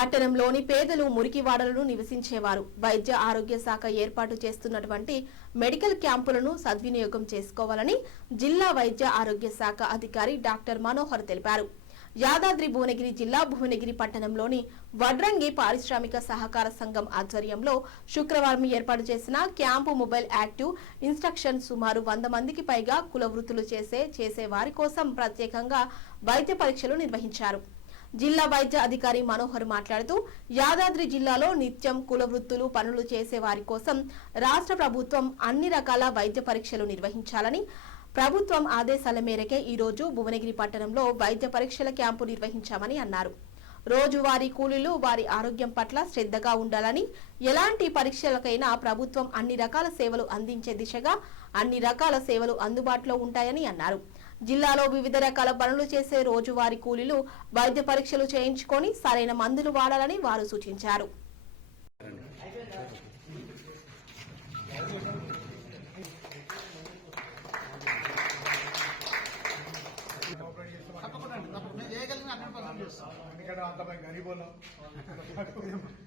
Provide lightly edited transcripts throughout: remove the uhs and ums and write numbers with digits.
పట్టణంలోని పేదలు మురికివాడలను నివసించేవారు వైద్య ఆరోగ్య శాఖ ఏర్పాటు చేస్తున్నటువంటి మెడికల్ క్యాంపులను సద్వినియోగం చేసుకోవాలని జిల్లా వైద్య ఆరోగ్య శాఖ అధికారి డాక్టర్ మనోహర్ తెలిపారు. యాదాద్రి భువనగిరి జిల్లా భువనగిరి పట్టణంలోని వడ్రంగి పారిశ్రామిక సహకార సంఘం ఆధ్వర్యంలో శుక్రవారం ఏర్పాటు చేసిన క్యాంపు మొబైల్ యాక్టివ్ ఇన్స్ట్రక్షన్ సుమారు 100 మందికి పైగా కుల వృత్తులు చేసే వారి కోసం ప్రత్యేకంగా వైద్య పరీక్షలు నిర్వహించారు. జిల్లా వైద్య అధికారి మనోహర్ మాట్లాడుతూ యాదాద్రి జిల్లాలో నిత్యం కుల వృత్తులు పనులు చేసే వారి కోసం రాష్ట్ర ప్రభుత్వం అన్ని రకాల వైద్య పరీక్షలు నిర్వహించాలని ప్రభుత్వం ఆదేశాల మేరకే ఈ రోజు భువనగిరి పట్టణంలో వైద్య పరీక్షల క్యాంపు నిర్వహించామని అన్నారు. రోజువారీ కూలీలు వారి ఆరోగ్యం పట్ల శ్రద్ధగా ఉండాలని, ఎలాంటి పరీక్షలకైనా ప్రభుత్వం అన్ని రకాల సేవలు అందించే దిశగా అన్ని రకాల సేవలు అందుబాటులో ఉంటాయని అన్నారు. జిల్లాలో వివిధ రకాల పనులు చేసే రోజువారీ కూలీలు వైద్య పరీక్షలు చేయించుకొని సరైన మందులు వాడాలని వారు సూచించారు.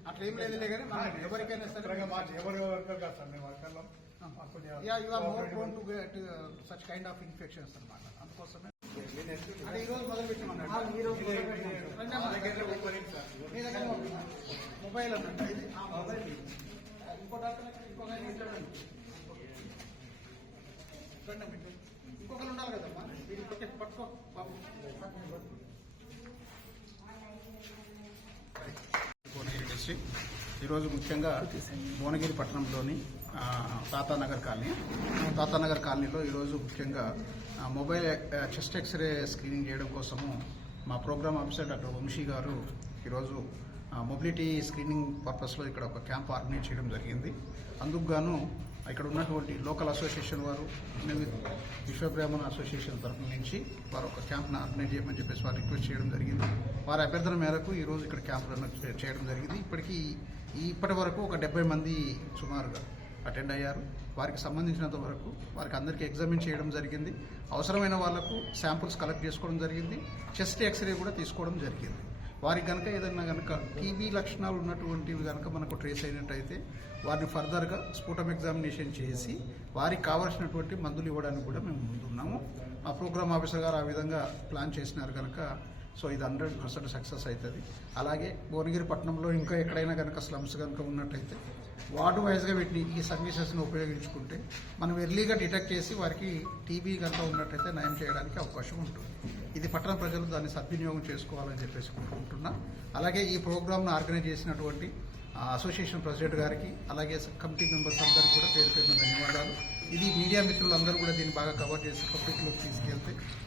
అట్లా ఏం లేదు కానీ ఎవరికైనా సరే సచ్ కైండ్ ఆఫ్ ఇన్ఫెక్షన్స్ అనమాట. అందుకోసమే ఈ రోజు మొదలు పెట్టామన్నాడు. మొబైల్ అన్నట్టు ఇది ఇంకో డాక్టర్ ఇంకొకరు ఉండాలి కదమ్మా. పట్టుకో బాబు. భువనగిరి డిస్ట్రిక్ట్ ఈరోజు ముఖ్యంగా భువనగిరి పట్టణంలోని తాతానగర్ కాలనీలో ఈరోజు ముఖ్యంగా మొబైల్ చెస్ట్ ఎక్స్రే స్క్రీనింగ్ చేయడం కోసము మా ప్రోగ్రామ్ ఆఫీసర్ డాక్టర్ వంశీ గారు ఈరోజు మొబిలిటీ స్క్రీనింగ్ పర్పస్లో ఇక్కడ ఒక క్యాంప్ ఆర్గనైజ్ చేయడం జరిగింది. అందుకు గాను ఇక్కడ ఉన్నటువంటి లోకల్ అసోసియేషన్ వారు విశ్వబ్రాహ్మణ అసోసియేషన్ తరఫు నుంచి వారు ఒక క్యాంప్ను ఆర్గనైజ్ చేయమని చెప్పేసి వారు రిక్వెస్ట్ చేయడం జరిగింది. వారి అభ్యర్థన మేరకు ఈరోజు ఇక్కడ క్యాంపులను చేయడం జరిగింది. ఇప్పటి వరకు ఒక 70 మంది సుమారుగా అటెండ్ అయ్యారు. వారికి సంబంధించినంత వరకు వారికి అందరికీ ఎగ్జామిన్ చేయడం జరిగింది. అవసరమైన వాళ్లకు శాంపుల్స్ కలెక్ట్ చేసుకోవడం జరిగింది. చెస్ట్ ఎక్స్రే కూడా తీసుకోవడం జరిగింది. వారికి కనుక ఏదైనా కనుక టీబీ లక్షణాలు ఉన్నటువంటివి కనుక మనకు ట్రేస్ అయినట్టయితే వారిని ఫర్దర్గా స్ఫుటం ఎగ్జామినేషన్ చేసి వారికి కావాల్సినటువంటి మందులు ఇవ్వడానికి కూడా మేము ముందున్నాము. మా ప్రోగ్రామ్ ఆఫీసర్ గారు ఆ విధంగా ప్లాన్ చేసినారు కనుక సో ఇది 100% సక్సెస్ అవుతుంది. అలాగే భువనగిరి పట్టణంలో ఇంకా ఎక్కడైనా కనుక స్లమ్స్ కనుక ఉన్నట్టయితే వార్డు వైజ్గా వీటిని ఈ సర్వీసెస్ని ఉపయోగించుకుంటే మనం ఎర్లీగా డిటెక్ట్ చేసి వారికి టీబీ కనుక ఉన్నట్టయితే నయం చేయడానికి అవకాశం ఉంటుంది. ఇది పట్టణ ప్రజలు దాన్ని సద్వినియోగం చేసుకోవాలని చెప్పేసి కోరుకుంటున్నా. అలాగే ఈ ప్రోగ్రామ్ను ఆర్గనైజ్ చేసినటువంటి అసోసియేషన్ ప్రెసిడెంట్ గారికి అలాగే కమిటీ మెంబర్స్ అందరికీ కూడా పేరు పేరున ధన్యవాదాలు. ఇది మీడియా మిత్రులందరూ కూడా దీన్ని బాగా కవర్ చేసి పబ్లిక్లోకి తీసుకెళ్తే